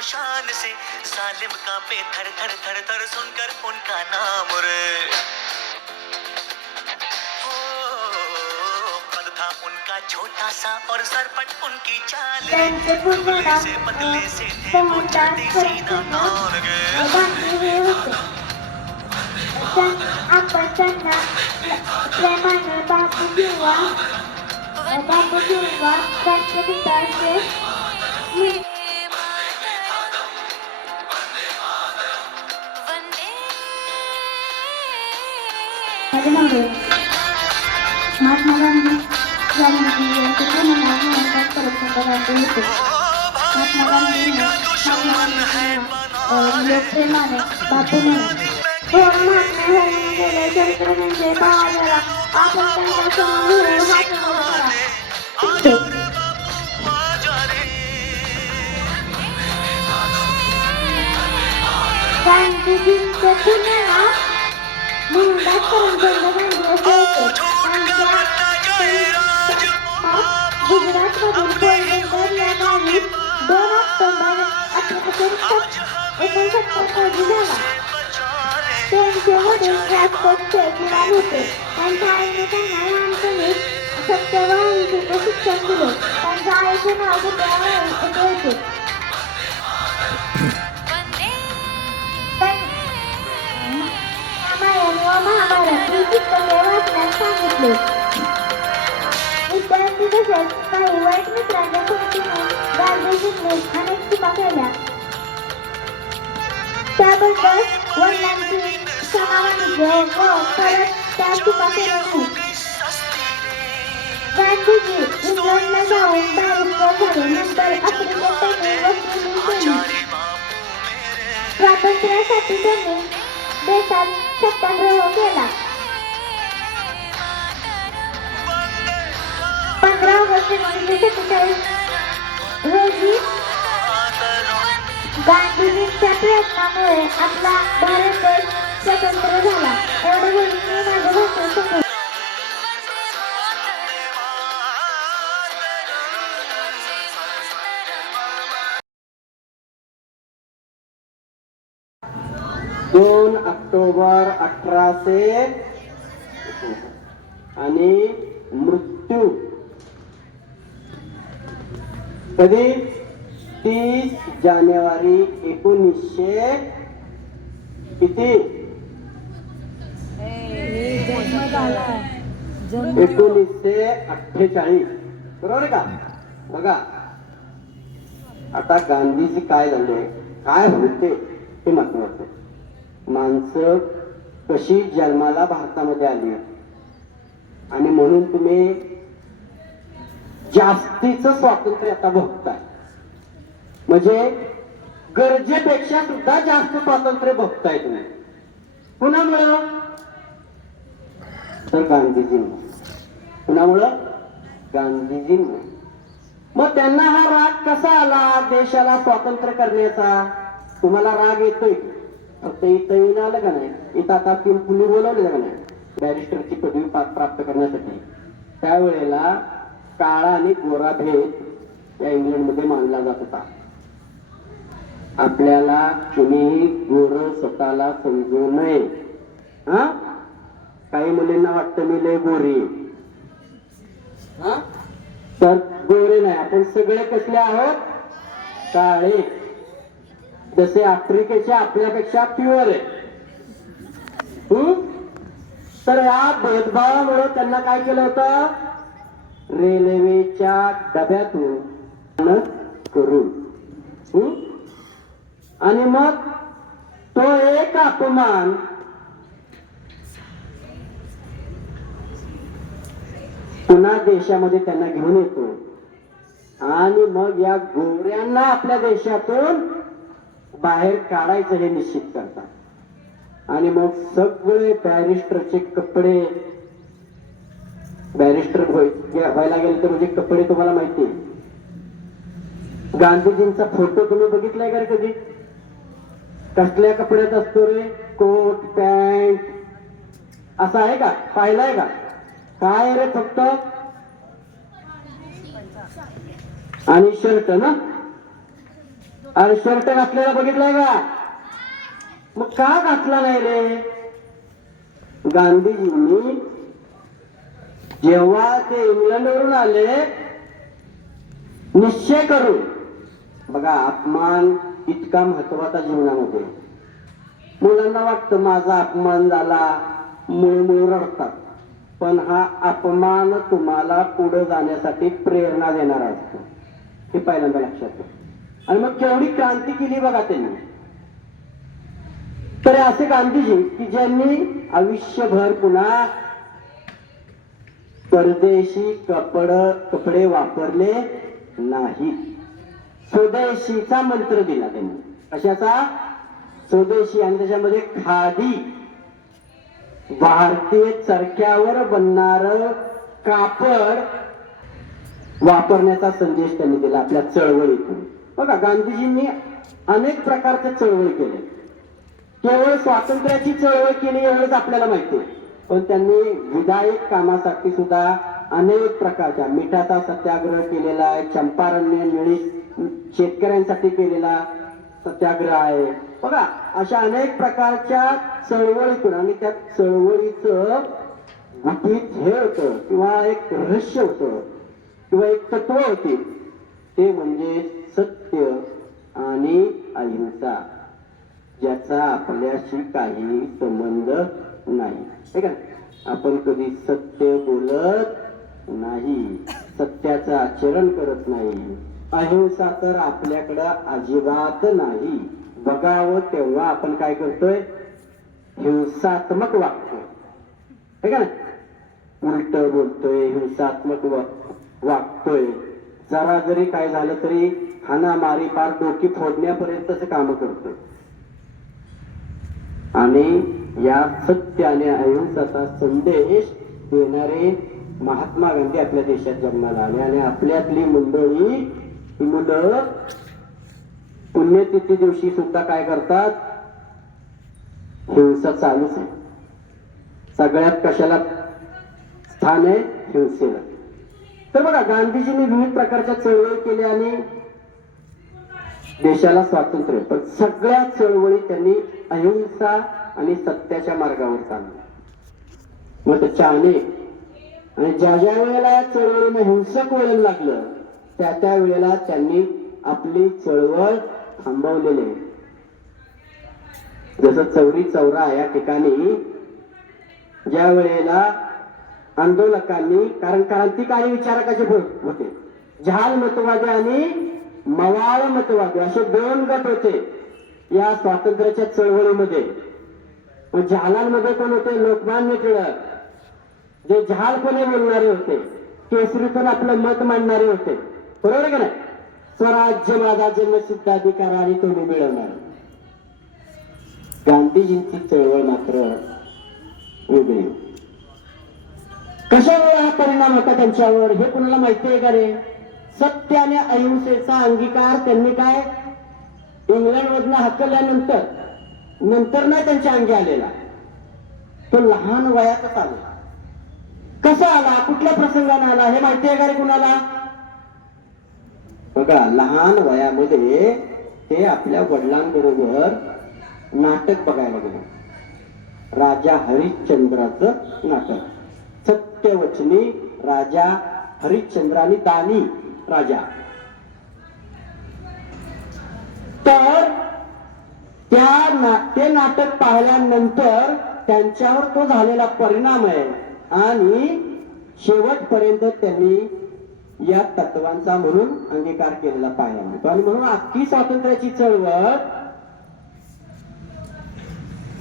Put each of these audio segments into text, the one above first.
शान से। सालिम कांपे थर थर थर थर सुनकर उनका नाम रे उनका छोटा सा और सरपट उनकी चाल। से पतले से थे वो चाहते सीना तार गए मोहनदास करमचंद गांधी होते महात्मा गांधी एकोणसत्तर रोजी झाला त्यांचे वडील राजकोट दिवाण होते त्यांच्या आईने त्यांना लहानपणी सत्यवाहिनीचे शिक्षण दिले त्यांच्या आईचे नाव विद्यावाही असे होते रामायण व महाभारत ही पुस्तके वाचण्यास सांगितले विद्यार्थी तसेच काही वाईट मित्रांच्या सोबतीने गांधीजींनी अनेक चुका केल्या त्याबद्दल वडिलांची क्षमा मागितली व परत त्या चुका केल्या नाहीत गांधीजी इंग्लंडला जाऊन बॅरिस्टर झाले नंतर आफ्रिकेत त्यांनी वकिली केली स्वातंत्र्यासाठी त्यांनी देशात सत्याग्रह केला पंधरा ऑगस्ट एकोणीसशे सत्तेचाळीस प्रयत्नामुळे आपला भारत देश स्वतंत्र झाला. एवढं बोलून मी माझं भाषण संपवते. दोन ऑक्टोबर अठराशे आणि मृत्यू. कधी? तीस जानेवारी एकोणीसशे किती? एकोणीसशे अठ्ठेचाळीस. बरोबर का? बघा. आता गांधीजी काय झाले? काय होते? हे महत्वाचं माणसं कशी जन्माला भारतामध्ये आली? आणि म्हणून तुम्ही जास्तीच स्वातंत्र्य आता भोगताय. म्हणजे गरजेपेक्षा सुद्धा जास्त स्वातंत्र्य बघता येत नाही. कुणामुळं? तर गांधीजींना कुणामुळं? गांधीजींना मग त्यांना हा राग कसा आला देशाला स्वातंत्र्य करण्याचा? तुम्हाला राग येतोय फक्त इथं येऊन आलं का नाही? इथं आता पिंपुली बोलवलं का नाही? बॅरिस्टरची पदवी प्राप्त करण्यासाठी. त्यावेळेला काळा आणि गोरा भेद या इंग्लंडमध्ये मानला जात होता. आपल्याला कुणीही गोर स्वतःला समजू नये. हा? काही मुलींना वाटतं मी लय गोरी हा? तर गोरे नाही आपण सगळे कसले आहोत? काळे. जसे आफ्रिकेचे आपल्यापेक्षा प्युअर आहे. हम्म? तर या भेदभावामुळे त्यांना काय केलं होतं? रेल्वेच्या डब्यातून करून. हम्म? आणि मग तो एक अपमान पुन्हा देशामध्ये त्यांना घेऊन येतो. आणि मग या गोऱ्यांना आपल्या देशातून बाहेर काढायचं हे निश्चित करतात. आणि मग सगळे बॅरिस्टरचे कपडे बॅरिस्टर व्हायला गेले तर म्हणजे कपडे तुम्हाला माहिती आहे. गांधीजींचा फोटो तुम्ही बघितलाय का रे कधी? कसल्या कपड्यात असतो रे? Coat pant. असा आहे का? पाहिलाय का? काय रे फक्त? आणि शर्ट ना? आणि शर्ट घातलेला बघितलाय का? मग का घातला नाही रे? गांधीजींनी जेव्हा ते इंग्लंडवरून आले निश्चय करून बघा अपमान इतका महत्त्वाचा जीवनामध्ये. मुलांना वाटतं माझा अपमान झाला मुळमुळ रडतात. पण हा अपमान तुम्हाला पुढे जाण्यासाठी प्रेरणा देणारा असतो. हे पहिल्यांदा लक्षात घ्या आणि मग केवढी क्रांती केली बघा त्यांनी. तर असे गांधीजी की ज्यांनी आयुष्यभर पुन्हा परदेशी कपड कपडे वापरले नाही स्वदेशीचा मंत्र दिला त्यांनी. कशाचा? स्वदेशी आणि त्याच्यामध्ये खादी. भारतीय चरख्यावर बनणार कापड वापरण्याचा संदेश त्यांनी दिला आपल्या चळवळीतून. बघा गांधीजींनी अनेक प्रकारचे चळवळी केल्या केवळ स्वातंत्र्याची चळवळ केली एवढंच आपल्याला माहिती आहे. पण त्यांनी विधायक कामासाठी सुद्धा अनेक प्रकारच्या मिठाचा सत्याग्रह केलेला आहे चंपारण्य निळी शेतकऱ्यांसाठी केलेला सत्याग्रह आहे. बघा अशा अनेक प्रकारच्या चळवळीतून आणि त्या चळवळीचं गुपित हे होतं किंवा एक रहस्य होतं किंवा एक तत्व होती. ते म्हणजे सत्य आणि अहिंसा ज्याचा आपल्याशी काही संबंध नाही. ठीक आहे आपण कधी सत्य बोलत नाही. सत्याचं आचरण करत नाही. अहिंसा तर आपल्याकडं अजिबात नाही. बघावं तेव्हा आपण काय करतोय? हिंसात्मक वागतोय. का ना उलट बोलतोय हिंसात्मक वागतोय. जरा जरी काय झालं तरी हाणामारी फार डोकी फोडण्यापर्यंतच काम करतोय. आणि या सत्य आणि अहिंसाचा संदेश देणारे महात्मा गांधी आपल्या देशात जन्माला आले आणि आपल्यातली मंडळी ही मुलं पुण्यतिथी दिवशी सुद्धा काय करतात? हिंसा चालूच आहे. सगळ्यात कशाला स्थान आहे? हिंसेला. तर बघा गांधीजींनी विविध प्रकारच्या चळवळी केल्या आणि देशाला स्वातंत्र्य पण सगळ्या चळवळी त्यांनी अहिंसा आणि सत्याच्या मार्गावर चालल्या. मग त्याच्या अनेक आणि ज्या ज्या वेळेला या चळवळीनं हिंसक वळण लागलं त्या त्या वेळेला त्यांनी आपली चळवळ थांबवलेली आहे. जसं चौरी चौरा या ठिकाणी ज्या वेळेला आंदोलकांनी कारण क्रांतिकारी विचारकाचे होते. जहाल मतवादी आणि मवाळ मतवादी असे दोन गट होते या स्वातंत्र्याच्या चळवळीमध्ये. झालांमध्ये जहालांमध्ये कोण होते? लोकमान्य टिळक. जे झाडपणे बोलणारे होते केसरीतून आपलं मत मांडणारे होते. बरोबर का नाही? स्वराज्य माझा जन्मसिद्ध अधिकार आणि तुम्ही मिळवणार. गांधीजींची चळवळ मात्र वेगळी कशामुळे हा परिणाम होता त्यांच्यावर? हे कुणाला माहिती आहे का रे? सत्य आणि अहिंसेचा अंगीकार त्यांनी काय? इंग्लंड मधनं हकलल्यानंतर. नंतर नाही त्यांच्या अंगी आलेला. तो लहान वयातच आला कसा आला? कुठल्या प्रसंगाने आला? हे माहिती आहे का रे कुणाला? बघा लहान वयामध्ये ते आपल्या वडिलांबरोबर नाटक बघायला गेले. राजा हरिश्चंद्राचं नाटक. सत्यवचनी राजा हरिश्चंद्रानी दानी राजा. तर त्या ना- ते नाटक पाहिल्यानंतर त्यांच्यावर तो झालेला परिणाम आहे. आणि शेवटपर्यंत त्यांनी या तत्वांचा म्हणून अंगीकार केलेला पाहायला मिळतो आणि म्हणून अख्खी स्वातंत्र्याची चळवळ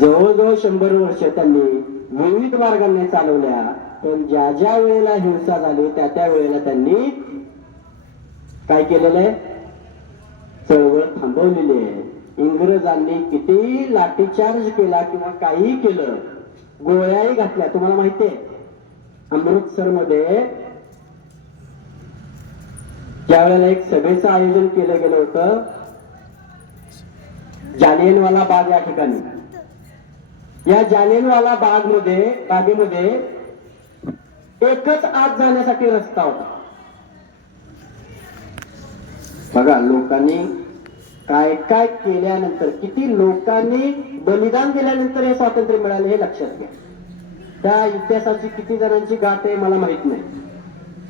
जवळजवळ शंभर वर्ष त्यांनी विविध मार्गाने चालवल्या पण ज्या ज्या वेळेला हिंसा झाली त्या त्या वेळेला त्यांनी काय केलेलं आहे? चळवळ थांबवलेली आहे. इंग्रजांनी किती लाठीचार्ज केला किंवा काहीही केलं गोळ्याही घातल्या तुम्हाला माहिती अमृतसरमध्ये अमृतसरमध्ये एक सभेचं आयोजन केलं गेलं होतं. जालियनवाला बाग या ठिकाणी. या जालियनवाला बागमध्ये बागेमध्ये एकच आत जाण्यासाठी रस्ता होता. बघा लोकांनी काय काय केल्यानंतर किती लोकांनी बलिदान दिल्यानंतर हे स्वातंत्र्य मिळाले हे लक्षात घ्या. त्या इतिहासाची किती जणांची गाठ आहे मला माहीत नाही.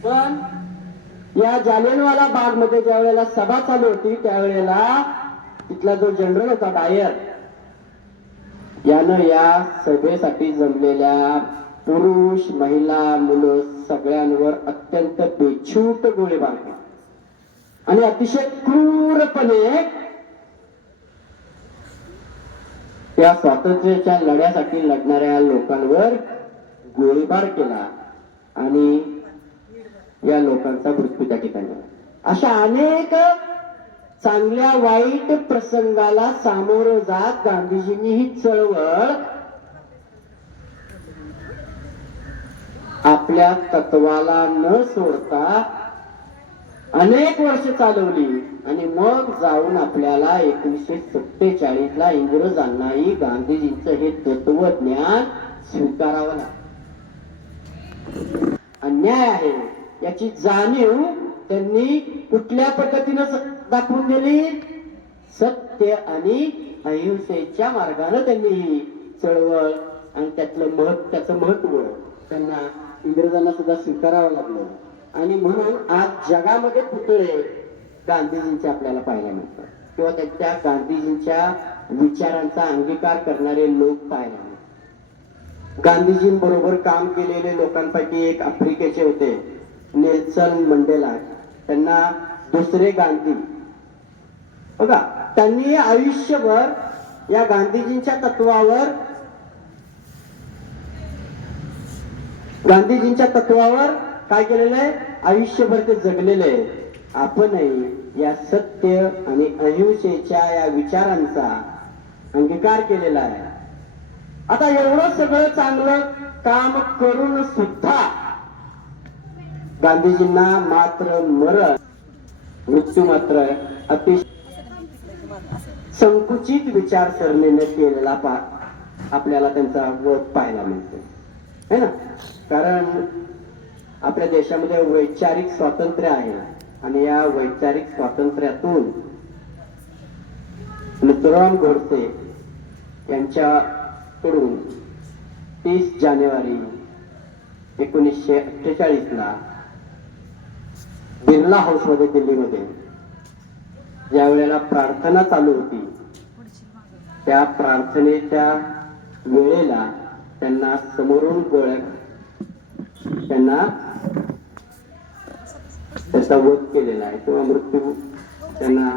पण या जालियनवाला बागमध्ये ज्या वेळेला सभा चालू होती त्यावेळेला तिथला जो जनरल होता डायर यानं या सभेसाठी जमलेल्या पुरुष महिला मुलं सगळ्यांवर अत्यंत बेछूट गोळीबार केला आणि अतिशय क्रूरपणे त्या स्वातंत्र्याच्या लढ्यासाठी लढणाऱ्या लोकांवर गोळीबार केला आणि या लोकांचा मृत्यू त्या ठिकाणी अशा अनेक चांगल्या वाईट प्रसंगाला सामोरं जात गांधीजींनी ही चळवळ आपल्या तत्वाला न सोडता अनेक वर्ष चालवली. आणि मग जाऊन आपल्याला एकोणीसशे सत्तेचाळीस ला इंग्रजांनाही गांधीजींचं हे तत्वज्ञान स्वीकारावं लागतं. अन्याय आहे. याची जाणीव त्यांनी कुठल्या पद्धतीनं दाखवून दिली? सत्य आणि अहिंसेच्या मार्गाने त्यांनी ही चळवळ आणि त्यातलं महत्त्व त्याचं महत्त्व त्यांना इंग्रजांना सुद्धा स्वीकारावं लागलं. आणि म्हणून आज जगामध्ये पुतळे गांधीजींचे आपल्याला पाहायला मिळतात. किंवा त्यांच्या गांधीजींच्या विचारांचा अंगीकार करणारे लोक पाहायला मिळतात. गांधीजींबरोबर काम केलेले लोकांपैकी एक आफ्रिकेचे होते नेल्सन मंडेला. त्यांना दुसरे गांधी. बघा त्यांनी आयुष्यभर या गांधीजींच्या तत्वावर गांधीजींच्या तत्वावर काय केलेलं आहे? आयुष्यभर ते जगलेले आहे आपणही या सत्य आणि अहिंसेच्या या विचारांचा अंगीकार केलेला आहे. आता एवढं सगळं चांगलं काम करून सुद्धा गांधीजींना मात्र मरण मृत्यू मात्र अतिशय संकुचित विचारसरणीने केलेला पा आपल्याला त्यांचा वध पाहायला मिळतो. है ना? कारण आपल्या देशामध्ये वैचारिक स्वातंत्र्य आहे आणि या वैचारिक स्वातंत्र्यातून नथुराम गोडसे सोडून तीस जानेवारी एकोणीसशे अठ्ठेचाळीस ला बिर्ला हाऊसमध्ये दिल्लीमध्ये ज्या वेळेला प्रार्थना चालू होती त्या प्रार्थनेच्या वेळेला त्यांना समोरून गोळ्या त्यांना त्याचा वध केलेला आहे. किंवा मृत्यू त्यांना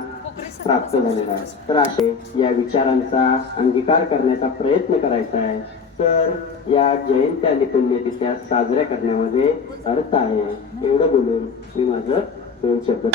प्राप्त झालेला आहे. तर असे या विचारांचा अंगीकार करण्याचा प्रयत्न करायचा आहे. तर या जयंत्या आणि पुण्यतिथ्या साजऱ्या करण्यामध्ये अर्थ आहे. एवढं बोलून मी माझं दोन शब्द